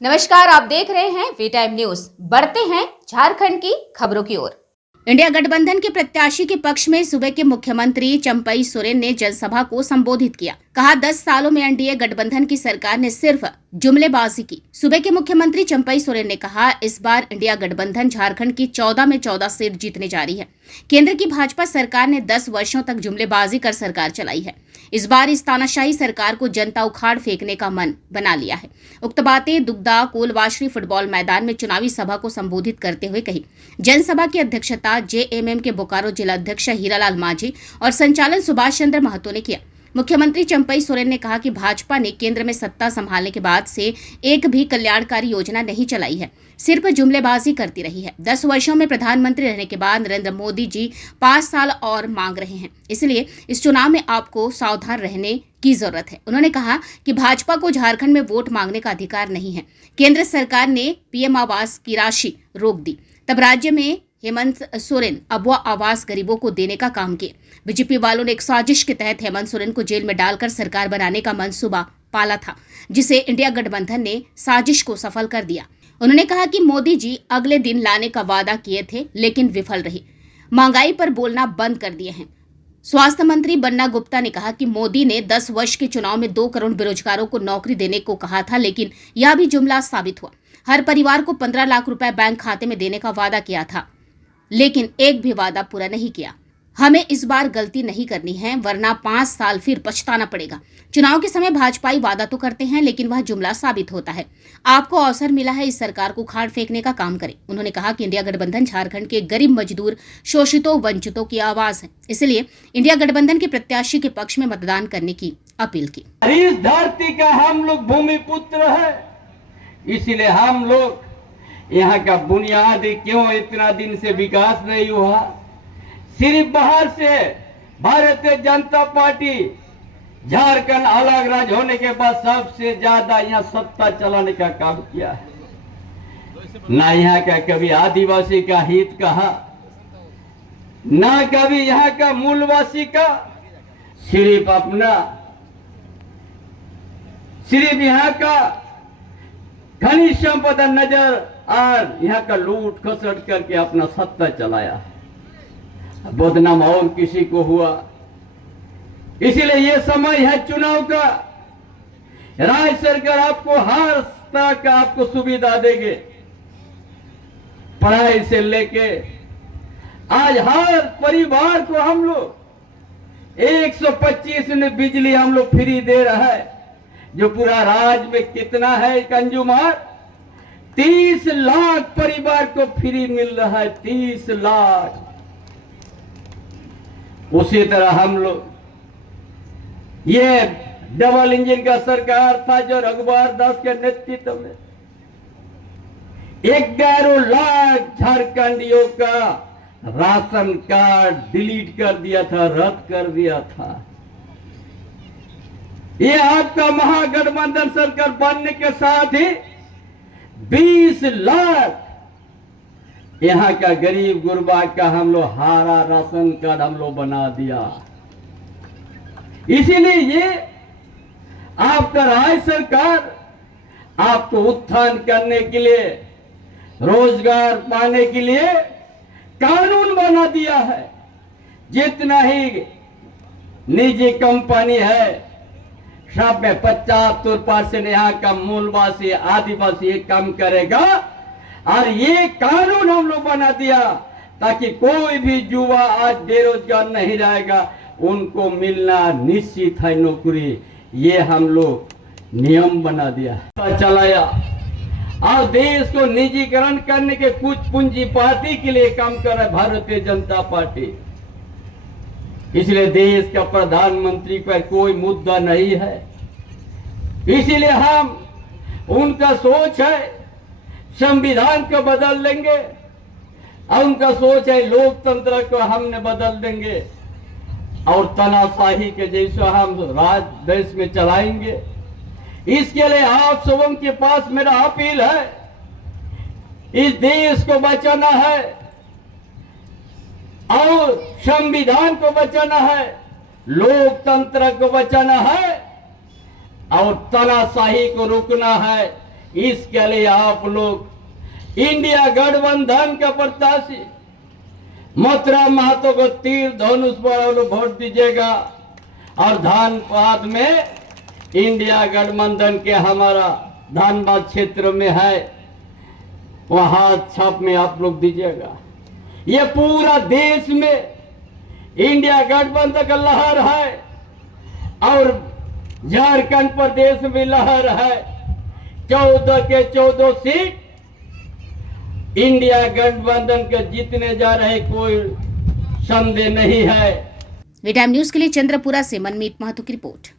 नमस्कार, आप देख रहे हैं वी टाइम न्यूज। बढ़ते हैं झारखंड की खबरों की ओर। इंडिया गठबंधन के प्रत्याशी के पक्ष में सूबे के मुख्यमंत्री चंपई सोरेन ने जनसभा को संबोधित किया। कहा 10 सालों में एनडीए गठबंधन की सरकार ने सिर्फ जुमलेबाजी की। सूबे के मुख्यमंत्री चंपई सोरेन ने कहा, इस बार इंडिया गठबंधन झारखंड की 14 में 14 सीट जीतने जा रही है। केंद्र की भाजपा सरकार ने 10 वर्षों तक जुमलेबाजी कर सरकार चलाई है। इस बार इस तानाशाही सरकार को जनता उखाड़ फेंकने का मन बना लिया है। उक्त बातें दुग्धा कोलवाश्री फुटबॉल मैदान में चुनावी सभा को संबोधित करते हुए कही। जनसभा की अध्यक्षता जेएमएम के बोकारो जिला अध्यक्ष हीरालाल माझी और संचालन सुभाष चंद्र महतो ने किया। मुख्यमंत्री चंपई सोरेन ने कहा कि भाजपा ने केंद्र में सत्ता संभालने के बाद से एक भी कल्याणकारी योजना नहीं चलाई है, सिर्फ जुमलेबाजी करती रही है। 10 वर्षों में प्रधानमंत्री रहने के बाद नरेंद्र मोदी जी 5 साल और मांग रहे हैं, इसलिए इस चुनाव में आपको सावधान रहने की जरूरत है। उन्होंने कहा कि भाजपा को झारखंड में वोट मांगने का अधिकार नहीं है। केंद्र सरकार ने पीएम आवास की राशि रोक दी, तब राज्य में हेमंत सोरेन अबुआ आवास गरीबों को देने का काम किया। बीजेपी वालों ने एक साजिश के तहत हेमंत सोरेन को जेल में डालकर सरकार बनाने का मंसूबा पाला था, जिसे इंडिया गठबंधन ने साजिश को सफल कर दिया। उन्होंने कहा कि मोदी जी अगले दिन लाने का वादा किए थे, लेकिन विफल रहे। महंगाई पर बोलना बंद कर दिए हैं। स्वास्थ्य मंत्री बन्ना गुप्ता ने कहा कि मोदी ने 10 वर्ष के चुनाव में 2 करोड़ बेरोजगारों को नौकरी देने को कहा था, लेकिन यह भी जुमला साबित हुआ। हर परिवार को 15 लाख रुपए बैंक खाते में देने का वादा किया था, लेकिन एक भी वादा पूरा नहीं किया। हमें इस बार गलती नहीं करनी है, वरना 5 साल फिर पछताना पड़ेगा। चुनाव के समय भाजपाई वादा तो करते हैं, लेकिन वह जुमला साबित होता है। आपको अवसर मिला है, इस सरकार को उखाड़ फेंकने का काम करें। उन्होंने कहा कि इंडिया गठबंधन झारखंड के गरीब, मजदूर, शोषितों, वंचितों की आवाज है, इसलिए इंडिया गठबंधन के प्रत्याशी के पक्ष में मतदान करने की अपील की। इस धरती का हम लोग भूमि पुत्र है, इसलिए हम लोग यहाँ का बुनियादी क्यों इतना दिन से विकास नहीं हुआ। सिर्फ बाहर से भारतीय जनता पार्टी झारखंड अलग राज्य होने के बाद सबसे ज्यादा यहाँ सत्ता चलाने का काम किया है। ना यहाँ का कभी आदिवासी का हित कहा, ना कभी यहाँ का मूलवासी का, सिर्फ अपना, सिर्फ यहाँ का खनिज संपदा नजर और यहाँ का लूट खसट करके अपना सत्ता चलाया। बदनाम और किसी को हुआ, इसलिए ये समय है चुनाव का। राज्य सरकार आपको हर तरह का आपको सुविधा देंगे, पढ़ाई से लेके आज हर परिवार को हम लोग 125 में बिजली हम लोग फ्री दे रहा है, जो पूरा राज्य में कितना है कंज्यूमर 30 लाख परिवार को फ्री मिल रहा है, 30 लाख। उसी तरह हम लोग ये डबल इंजन का सरकार था जो रघुवर दास के नेतृत्व में 11 लाख झारखंडियों का राशन कार्ड डिलीट कर दिया था, रद्द कर दिया था। ये आपका महागठबंधन सरकार बनने के साथ ही 20 लाख यहाँ का गरीब गुरबा का हम लोग हरा राशन कार्ड हम लोग बना दिया। इसीलिए ये आपका राज्य सरकार आपको उत्थान करने के लिए, रोजगार पाने के लिए कानून बना दिया है। जितना ही निजी कंपनी है सब में 75% यहाँ का मूलवासी आदिवासी काम करेगा, और ये कानून हम लोग बना दिया ताकि कोई भी युवा आज बेरोजगार नहीं रहेगा, उनको मिलना निश्चित है नौकरी। ये हम लोग नियम बना दिया चलाया, और देश को निजीकरण करने के कुछ पूंजीपति के लिए काम कर रहा है भारतीय जनता पार्टी। इसलिए देश का प्रधानमंत्री पर कोई मुद्दा नहीं है, इसीलिए हम उनका सोच है संविधान को बदल देंगे, और उनका सोच है लोकतंत्र को हमने बदल देंगे और तानाशाही के जैसा हम राज देश में चलाएंगे। इसके लिए आप सबों के पास मेरा अपील है, इस देश को बचाना है और संविधान को बचाना है, लोकतंत्र को बचाना है और तानाशाही को रोकना है। इसके लिए आप लोग इंडिया गठबंधन के प्रत्याशी मथुरा महतो को तीर धनुष पर वोट दीजिएगा और धनबाद में इंडिया गठबंधन के हमारा धनबाद क्षेत्र में है वहां छाप में आप लोग दीजिएगा। ये पूरा देश में इंडिया गठबंधन का लहर है और झारखंड प्रदेश में लहर है। 14 के 14 सीट इंडिया गठबंधन के जीतने जा रहे, कोई संदेह नहीं है। वी टाइम न्यूज के लिए चंद्रपुरा से मनमीत महतो की रिपोर्ट।